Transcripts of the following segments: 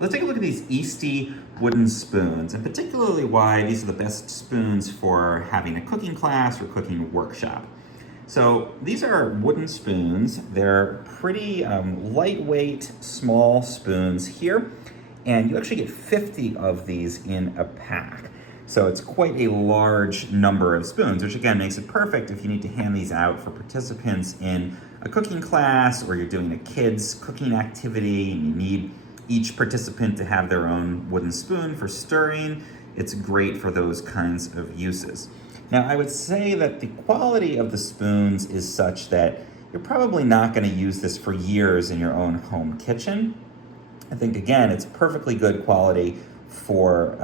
Let's take a look at these Eastie wooden spoons, and particularly why these are the best spoons for having a cooking class or cooking workshop. So these are wooden spoons. They're pretty lightweight, small spoons here, and you actually get 50 of these in a pack. So it's quite a large number of spoons, which again makes it perfect if you need to hand these out for participants in a cooking class or you're doing a kids cooking activity and you need each participant to have their own wooden spoon for stirring. It's great for those kinds of uses. Now, I would say that the quality of the spoons is such that you're probably not going to use this for years in your own home kitchen. I think, again, it's perfectly good quality for,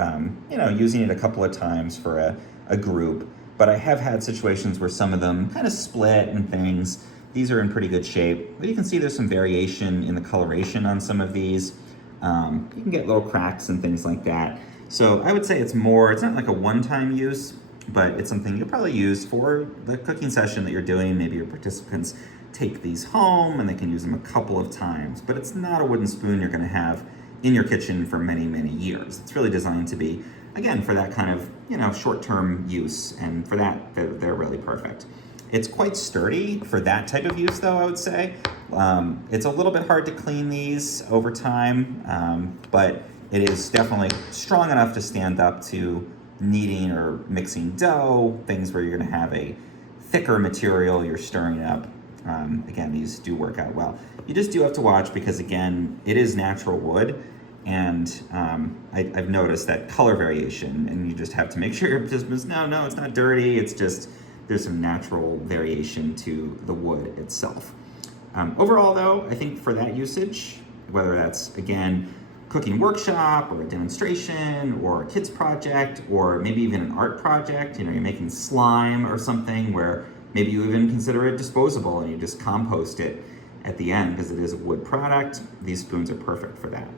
using it a couple of times for a group. But I have had situations where some of them kind of split and things. These are in pretty good shape. But you can see there's some variation in the coloration on some of these. You can get little cracks and things like that. So I would say it's not like a one-time use, but it's something you'll probably use for the cooking session that you're doing. Maybe your participants take these home and they can use them a couple of times, but it's not a wooden spoon you're gonna have in your kitchen for many, many years. It's really designed to be, again, for that kind of, short-term use, and for that, they're really perfect. It's quite sturdy for that type of use, though, I would say. It's a little bit hard to clean these over time, but it is definitely strong enough to stand up to kneading or mixing dough, things where you're gonna have a thicker material you're stirring up. Again, these do work out well. You just do have to watch because, again, it is natural wood, and I've noticed that color variation, and you just have to make sure your participants, no, it's not dirty, it's just there's some natural variation to the wood itself. Overall, though, I think for that usage, whether that's, again, cooking workshop or a demonstration or a kids project or maybe even an art project, you're making slime or something where maybe you even consider it disposable and you just compost it at the end because it is a wood product, these spoons are perfect for that.